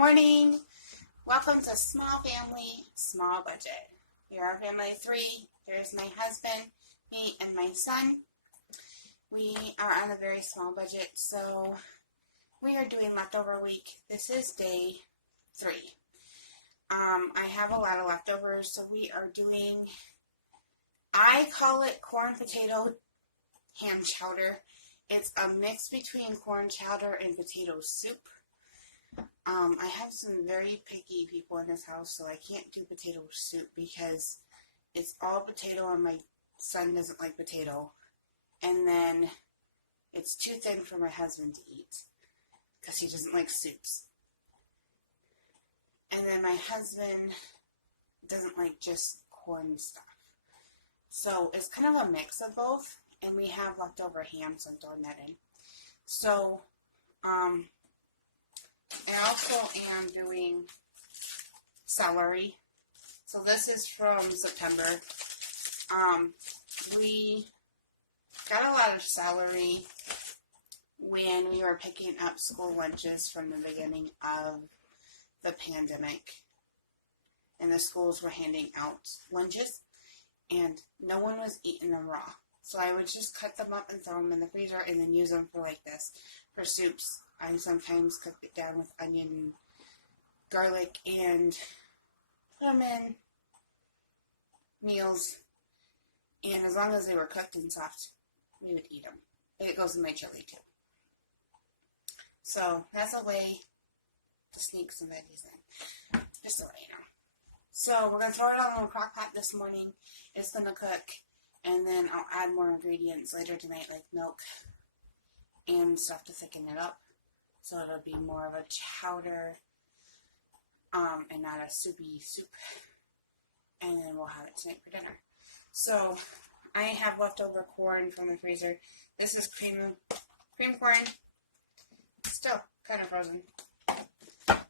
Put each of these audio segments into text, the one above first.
morning. Welcome to Small Family, Small Budget. We are a family of three. There's my husband, me, and my son. We are on a very small budget, so we are doing leftover week. This is day 3. I have a lot of leftovers, so we are doing, I call it corn potato ham chowder. It's a mix between corn chowder and potato soup. I have some very picky people in this house, so I can't do potato soup because it's all potato and my son doesn't like potato. And then it's too thin for my husband to eat because he doesn't like soups. And then my husband doesn't like just corn stuff. So it's kind of a mix of both, and we have leftover ham, so I'm throwing that in. So, I also am doing celery. So this is from September. We got a lot of celery when we were picking up school lunches from the beginning of the pandemic. And the schools were handing out lunches, and no one was eating them raw. So I would just cut them up and throw them in the freezer and then use them for like this. For soups, I sometimes cook it down with onion, garlic, and put them in meals. And as long as they were cooked and soft, we would eat them. It goes in my chili too. So that's a way to sneak some veggies in. Just so you know. So we're going to throw it on a crock pot this morning. It's going to cook. And then I'll add more ingredients later tonight, like milk and stuff to thicken it up. So it'll be more of a chowder and not a soupy soup. And then we'll have it tonight for dinner. So I have leftover corn from the freezer. This is cream corn. Still kind of frozen.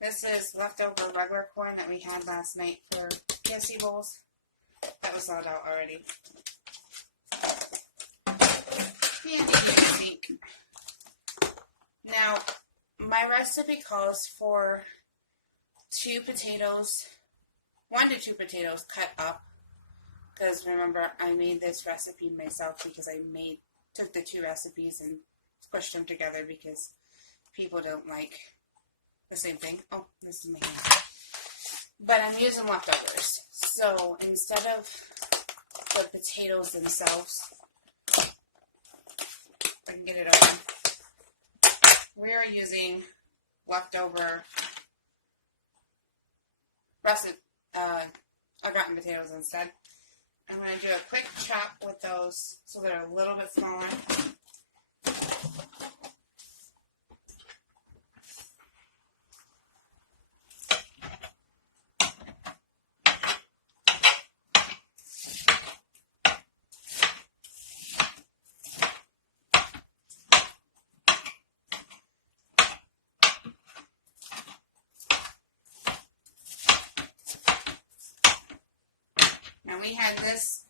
This is leftover regular corn that we had last night for KFC bowls. That was thawed out already. Now, my recipe calls for 1 to 2 potatoes cut up. Because remember, I made this recipe myself because I took the 2 recipes and squished them together because people don't like the same thing. Oh, this is my hand. But I'm using leftovers. So instead of the potatoes themselves, if I can get it open, we are using leftover russet augratin potatoes instead. I'm going to do a quick chop with those so they're a little bit smaller. Now we had this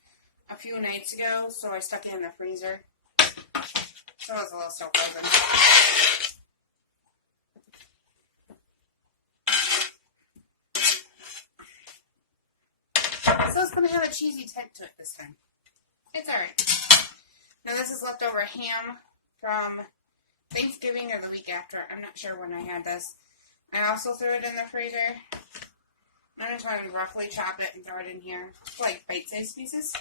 a few nights ago, so I stuck it in the freezer. So it's a little still frozen. So it's going to have a cheesy tint to it this time. It's alright. Now this is leftover ham from Thanksgiving or the week after. I'm not sure when I had this. I also threw it in the freezer. I'm going to try and roughly chop it and throw it in here, like bite-sized pieces.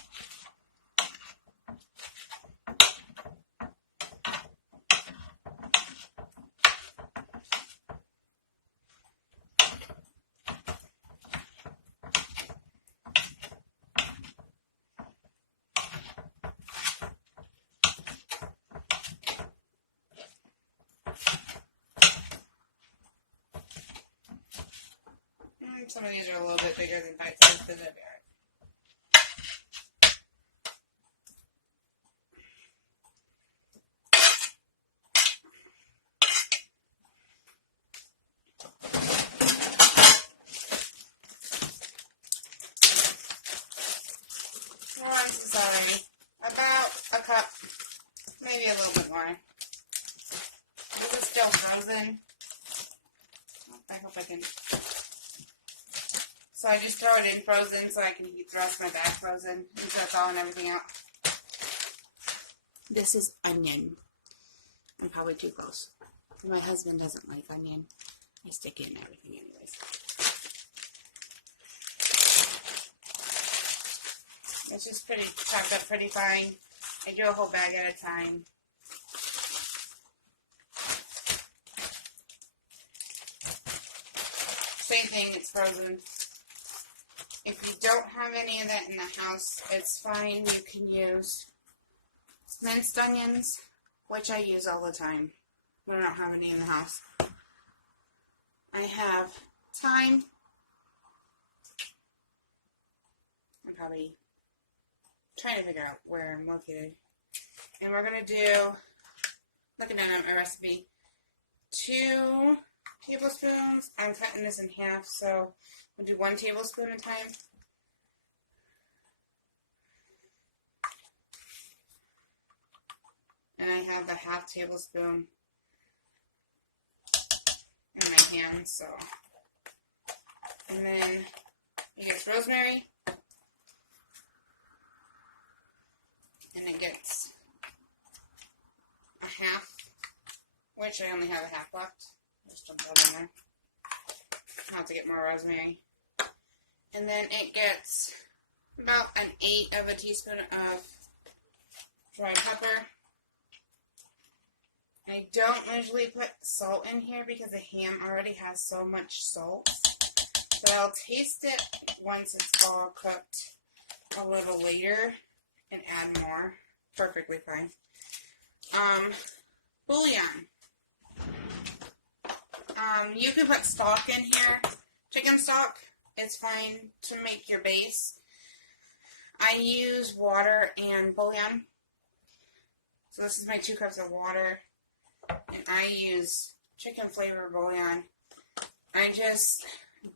Some of these are a little bit bigger than bite-sized, but they'll be alright. I'm so sorry. About a cup, maybe a little bit more. This is still frozen. I hope I can. So I just throw it in frozen so I can keep the rest of my bag frozen and so thawing everything out. This is onion. I'm probably too close. My husband doesn't like onion. I stick it in everything anyways. It's just pretty chopped up pretty fine. I do a whole bag at a time. Same thing, it's frozen. If you don't have any of that in the house, it's fine. You can use minced onions, which I use all the time when I don't have any in the house. I have thyme. I'm probably trying to figure out where I'm located. And we're going to do, looking at my recipe, 2 tablespoons. I'm cutting this in half, so we'll do 1 tablespoon at a time. And I have a half tablespoon in my hand, so. And then it gets rosemary. And it gets a half, which I only have a half left. Just dump that in there. I'll have to get more rosemary. And then it gets about an 1/8 of a teaspoon of dried pepper. I don't usually put salt in here because the ham already has so much salt. But I'll taste it once it's all cooked a little later and add more. Perfectly fine. Bullion. You can put stock in here. Chicken stock. It's fine to make your base. I use water and bouillon. So this is my 2 cups of water. And I use chicken flavor bouillon. I just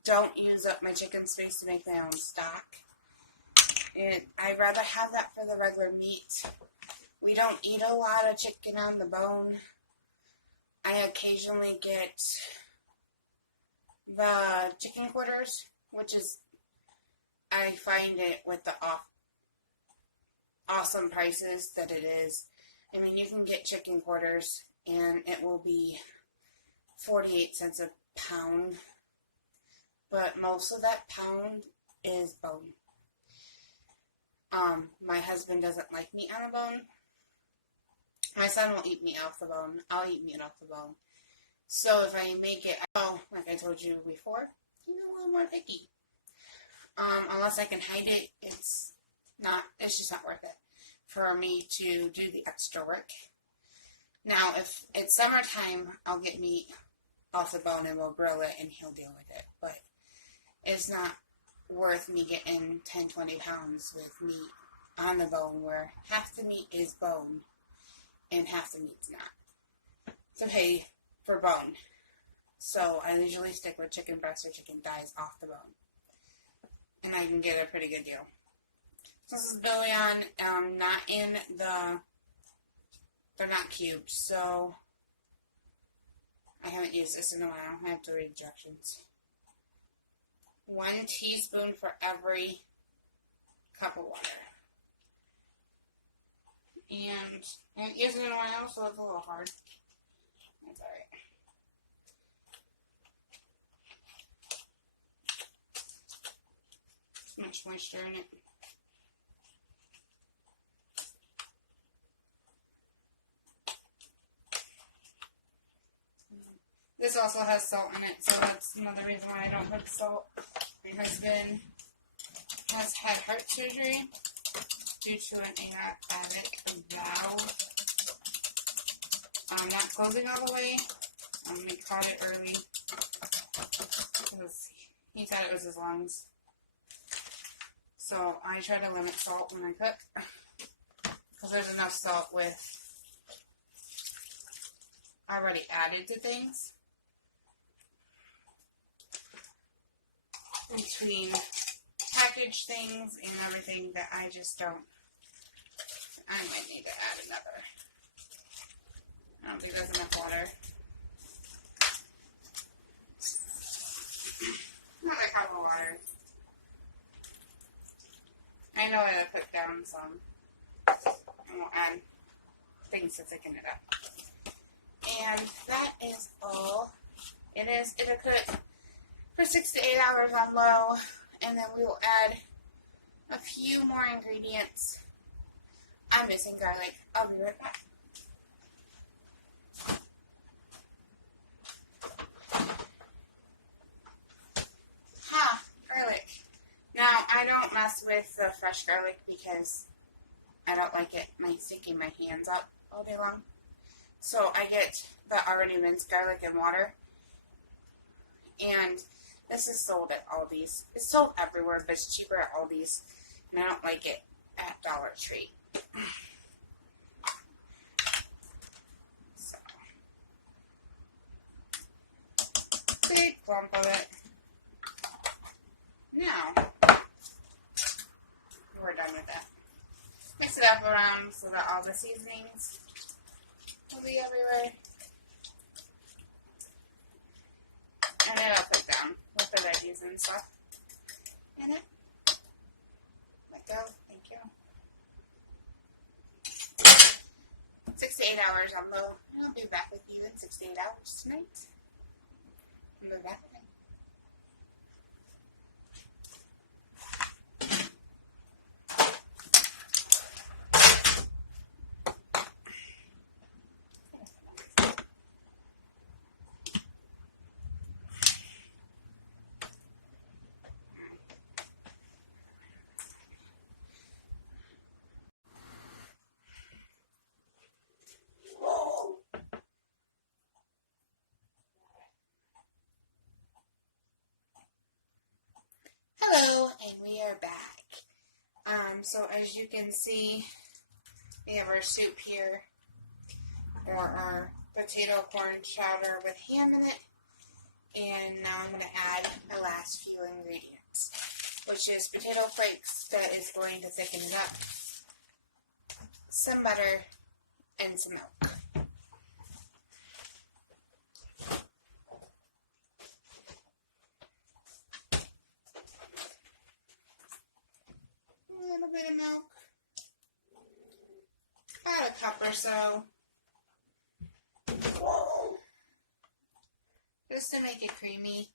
don't use up my chicken space to make my own stock. And I'd rather have that for the regular meat. We don't eat a lot of chicken on the bone. I occasionally get the chicken quarters, which is, I find it with the awesome prices that it is. I mean, you can get chicken quarters and it will be 48 cents a pound. But most of that pound is bone. My husband doesn't like meat on the bone. My son will eat meat off the bone. I'll eat meat off the bone. So if I make it, like I told you before, I'm a little more picky. Unless I can hide it, it's just not worth it for me to do the extra work. Now, if it's summertime, I'll get meat off the bone and we'll grill it and he'll deal with it. But it's not worth me getting 10, 20 pounds with meat on the bone where half the meat is bone and half the meat's not. It's okay for bone. So I usually stick with chicken breasts or chicken thighs off the bone. And I can get a pretty good deal. This is bouillon, they're not cubed, so I haven't used this in a while. I have to read directions. 1 teaspoon for every cup of water. And I haven't used it in a while, so it's a little hard. That's alright. Too much moisture in it. This also has salt in it, so that's another reason why I don't put salt. My husband has had heart surgery due to an aortic valve not closing all the way. We caught it early because he thought it was his lungs. So I try to limit salt when I cook because there's enough salt with already added to things. Between packaged things and everything that I just don't. I might need to add another. I don't think there's enough water. know I'm going to put down some, and we'll add things to thicken it up. And that is all it is. It'll cook for 6 to 8 hours on low, and then we will add a few more ingredients. I'm missing garlic. I'll be right back. Garlic. Now, I don't mess with the fresh garlic because I don't like it sticking my hands up all day long. So I get the already minced garlic and water. And this is sold at Aldi's. It's sold everywhere, but it's cheaper at Aldi's. And I don't like it at Dollar Tree. So, big clump of it. Now, we're done with that. Mix it up around so that all the seasonings will be everywhere. And then I'll put down with the veggies and stuff in it. Let go. Thank you. 6 to 8 hours on low. I'll be back with you in 6 to 8 hours tonight. I'll be back then. Hello, and we are back. So as you can see, we have our soup here, or our potato corn chowder with ham in it. And now I'm going to add my last few ingredients, which is potato flakes that is going to thicken it up, some butter, and some milk. A little bit of milk, about a cup or so, just to make it creamy.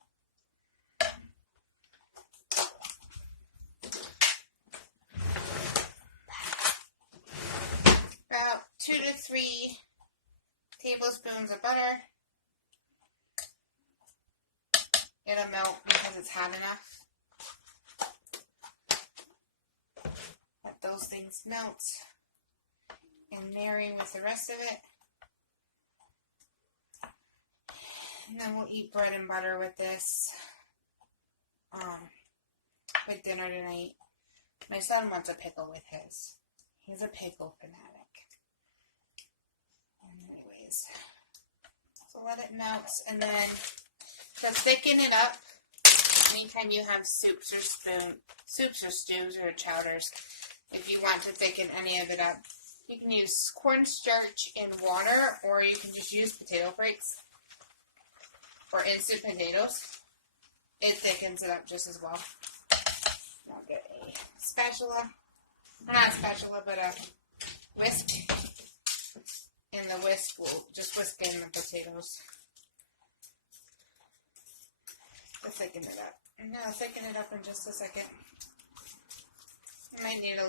About 2 to 3 tablespoons of butter. It'll melt because it's hot enough. Let those things melt and marry with the rest of it. And then we'll eat bread and butter with this with dinner tonight. My son wants a pickle with his. He's a pickle fanatic. Anyways, so let it melt, and then to thicken it up, anytime you have soups or stews or chowders, if you want to thicken any of it up, you can use cornstarch in water, or you can just use potato flakes or instant potatoes. It thickens it up just as well. I'll get a spatula, not a spatula, but a whisk, and the whisk will just whisk in the potatoes to thicken it up. And now I'll thicken it up in just a second. I might need a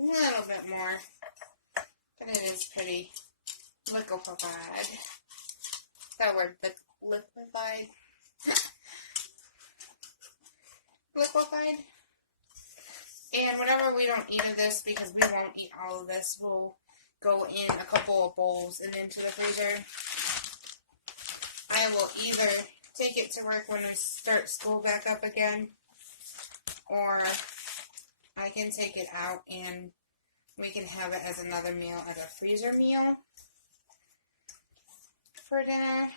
little bit more, but it is pretty liquefied. That word, liquefied. Liquefied. And whenever we don't eat of this, because we won't eat all of this, we'll go in a couple of bowls and into the freezer. I will either take it to work when I start school back up again, or I can take it out and we can have it as another meal, as a freezer meal for dinner.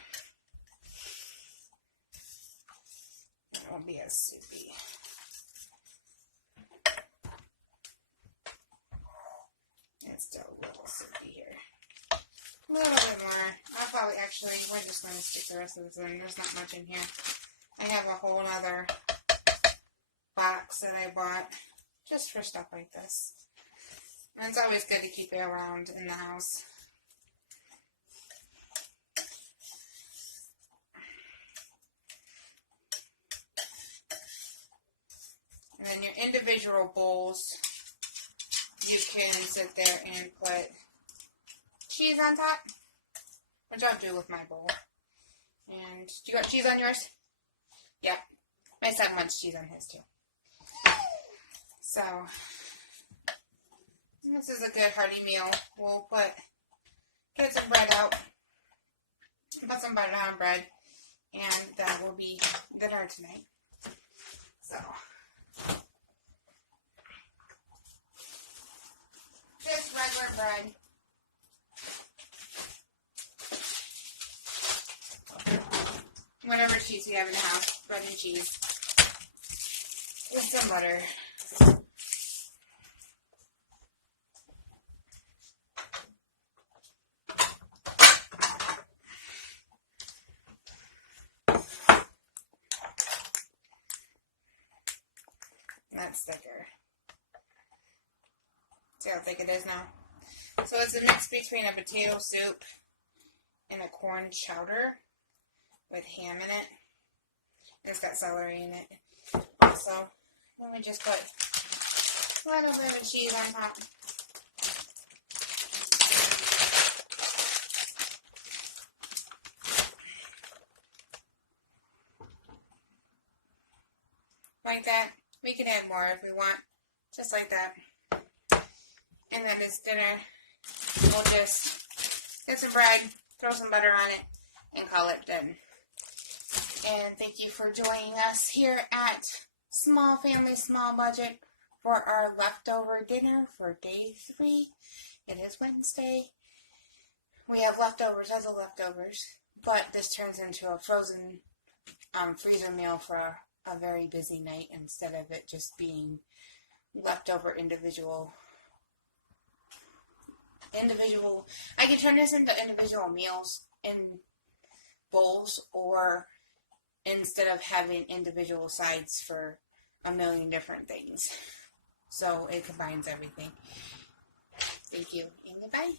It won't be as soupy. It's still a little soupy here. A little bit more. I'll probably we're just going to stick the rest of this in. There's not much in here. I have a whole other box that I bought just for stuff like this. And it's always good to keep it around in the house. And then your individual bowls, you can sit there and put cheese on top, which I'll do with my bowl. And do you got cheese on yours? Yep. My son wants cheese on his too. So, this is a good hearty meal. We'll get some bread out, put some butter on bread, and that will be dinner tonight. So, just regular bread. Whatever cheese you have in the house, bread and cheese, with some butter. That's thicker. See how thick it is now? So it's a mix between a potato soup and a corn chowder with ham in it. And it's got celery in it. Also, let me just put a little bit of cheese on top. Like that. We can add more if we want. Just like that. And then this dinner, we'll just get some bread, throw some butter on it, and call it done. And thank you for joining us here at Small Family, Small Budget for our leftover dinner for day 3. It is Wednesday. We have leftovers as of leftovers, but this turns into a frozen freezer meal for a very busy night instead of it just being leftover individual. I can turn this into individual meals in bowls, or instead of having individual sides for a million different things. So it combines everything. Thank you, and goodbye.